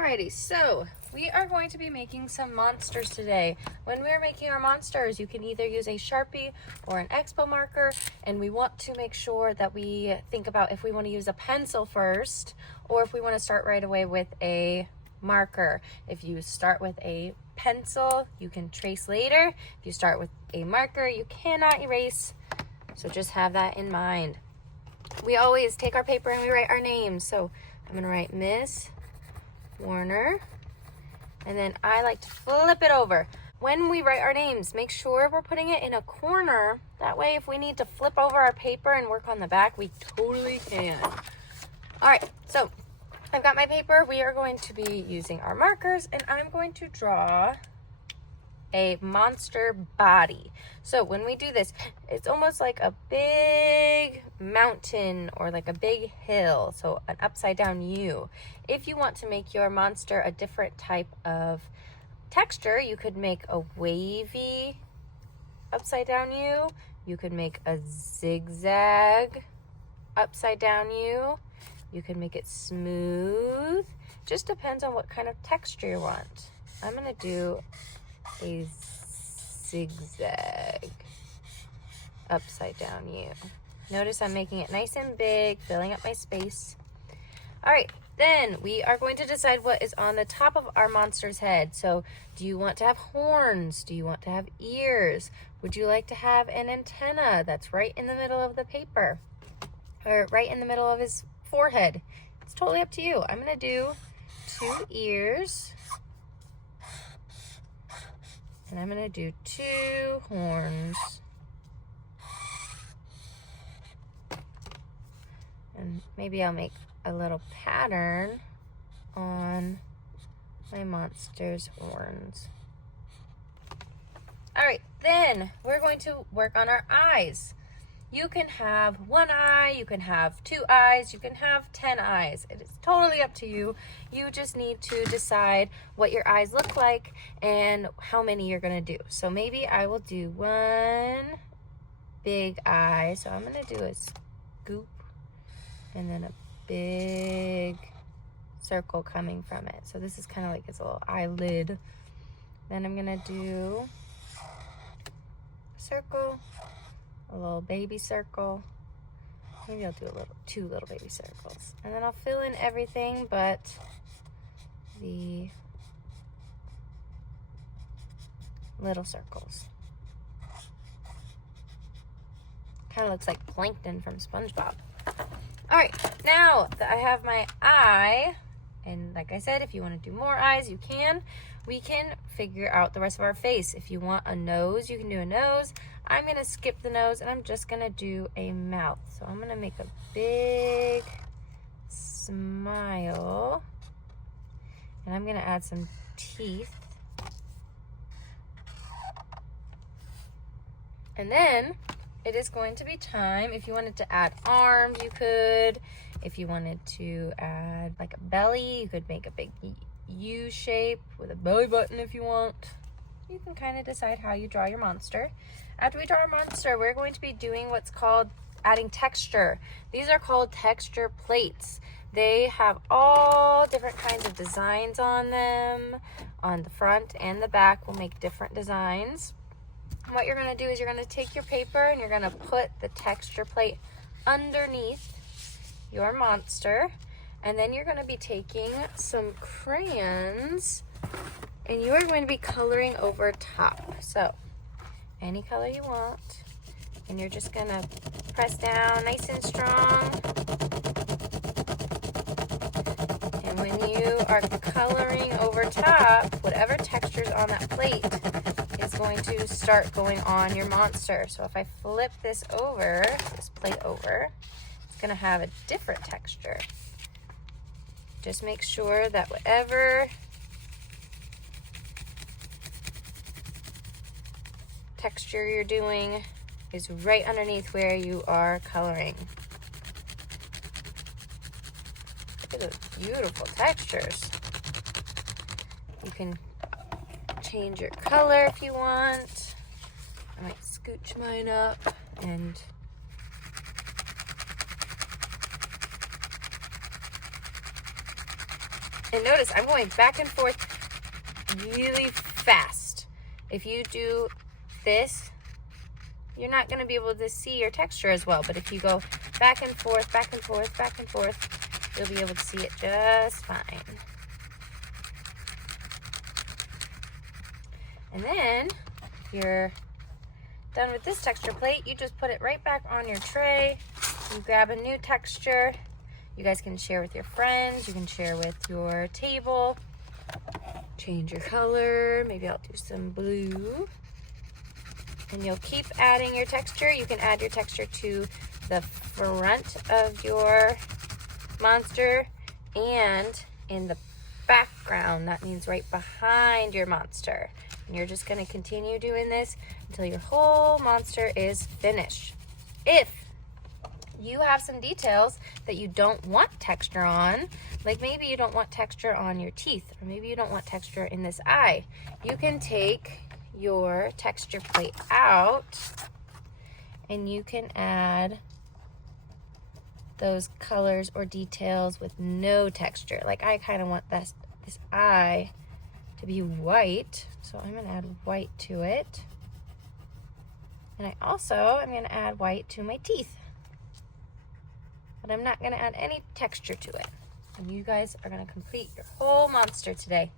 Alrighty, so we are going to be making some monsters today. When we're making our monsters, you can either use a Sharpie or an Expo marker, and we want to make sure that we think about if we want to use a pencil first or if we want to start right away with a marker. If you start with a pencil, you can trace later. If you start with a marker, you cannot erase. So just have that in mind. We always take our paper and we write our names. So I'm going to write Miss Warner, and then I like to flip it over. When we write our names, make sure we're putting it in a corner. That way, if we need to flip over our paper and work on the back, we totally can. All right, so I've got my paper. We are going to be using our markers, and I'm going to draw a monster body. So when we do this, it's almost like a big mountain or like a big hill, so an upside down U. If you want to make your monster a different type of texture, you could make a wavy upside down U. You could make a zigzag upside down U. You can make it smooth. Just depends on what kind of texture you want. I'm gonna do a zigzag upside down U. Notice I'm making it nice and big, filling up my space. All right, then we are going to decide what is on the top of our monster's head. So do you want to have horns? Do you want to have ears? Would you like to have an antenna that's right in the middle of the paper or right in the middle of his forehead? It's totally up to you. I'm gonna do 2 ears. And I'm going to do 2 horns. And maybe I'll make a little pattern on my monster's horns. All right, then we're going to work on our eyes. You can have 1 eye, you can have 2 eyes, you can have 10 eyes. It is totally up to you. You just need to decide what your eyes look like and how many you're gonna do. So maybe I will do 1 big eye. So I'm gonna do a scoop and then a big circle coming from it. So this is kind of like its little eyelid. Then I'm gonna do a circle, a little baby circle. Maybe I'll do 2 little baby circles. And then I'll fill in everything but the little circles. Kind of looks like plankton from SpongeBob. All right, now that I have my eye, and like I said, if you want to do more eyes, you can. We can figure out the rest of our face. If you want a nose, you can do a nose. I'm gonna skip the nose and I'm just gonna do a mouth. So I'm gonna make a big smile and I'm gonna add some teeth. And then it is going to be time. If you wanted to add arms, you could. If you wanted to add like a belly, you could make a big U shape with a belly button if you want. You can kind of decide how you draw your monster. After we draw our monster, we're going to be doing what's called adding texture. These are called texture plates. They have all different kinds of designs on them. On the front and the back, we'll make different designs. And what you're gonna do is you're gonna take your paper and you're gonna put the texture plate underneath your monster. And then you're gonna be taking some crayons and you are going to be coloring over top. So any color you want, and you're just gonna press down nice and strong. And when you are coloring over top, whatever texture's on that plate is going to start going on your monster. So if I flip this over, this plate over, it's gonna have a different texture. Just make sure that whatever texture you're doing is right underneath where you are coloring. Look at those beautiful textures. You can change your color if you want. I might scooch mine up and And notice I'm going back and forth really fast. If you do this, you're not going to be able to see your texture as well. But if you go back and forth, back and forth, back and forth, you'll be able to see it just fine. And then if you're done with this texture plate, you just put it right back on your tray. You grab a new texture. You guys can share with your friends. You can share with your table. Change your color. Maybe I'll do some blue. And you'll keep adding your texture. You can add your texture to the front of your monster and in the background. That means right behind your monster. And you're just going to continue doing this until your whole monster is finished. If you have some details that you don't want texture on, like maybe you don't want texture on your teeth, or maybe you don't want texture in this eye, you can take your texture plate out and you can add those colors or details with no texture. Like I kind of want this eye to be white, so I'm going to add white to it. And I also am going to add white to my teeth. But I'm not going to add any texture to it. And you guys are going to complete your whole monster today.